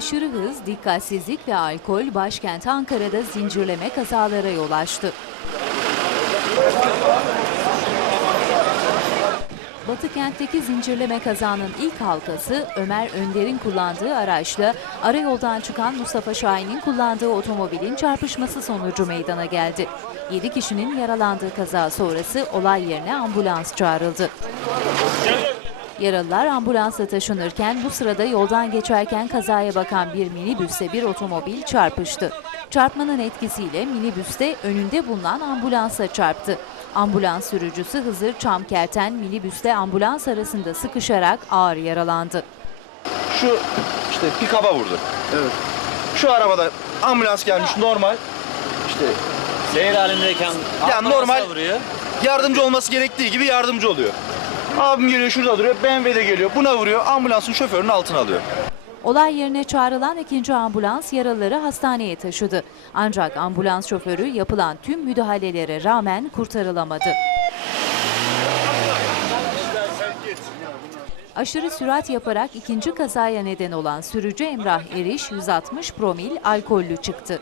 Aşırı hız, dikkatsizlik ve alkol başkent Ankara'da zincirleme kazalara yol açtı. Batı kentteki zincirleme kazanın ilk halkası Ömer Önder'in kullandığı araçla arayoldan çıkan Mustafa Şahin'in kullandığı otomobilin çarpışması sonucu meydana geldi. 7 kişinin yaralandığı kaza sonrası olay yerine ambulans çağrıldı. Yaralılar ambulansla taşınırken bu sırada yoldan geçerken kazaya bakan bir minibüse bir otomobil çarpıştı. Çarpmanın etkisiyle minibüste önünde bulunan ambulansa çarptı. Ambulans sürücüsü Hızır Çamkerten minibüste ambulans arasında sıkışarak ağır yaralandı. Şu işte pikaba vurdu. Evet. Şu arabada ambulans gelmiş normal. İşte Seyir halindeyken Ya ambulansa normal- vuruyor. yardımcı olması gerektiği gibi yardımcı oluyor. Abim geliyor şurada duruyor. BMW de geliyor. Buna vuruyor. Ambulansın şoförünün altına alıyor. Olay yerine çağrılan ikinci ambulans yaralıları hastaneye taşıdı. Ancak ambulans şoförü yapılan tüm müdahalelere rağmen kurtarılamadı. Aşırı sürat yaparak ikinci kazaya neden olan sürücü Emrah Eriş 160 promil alkollü çıktı.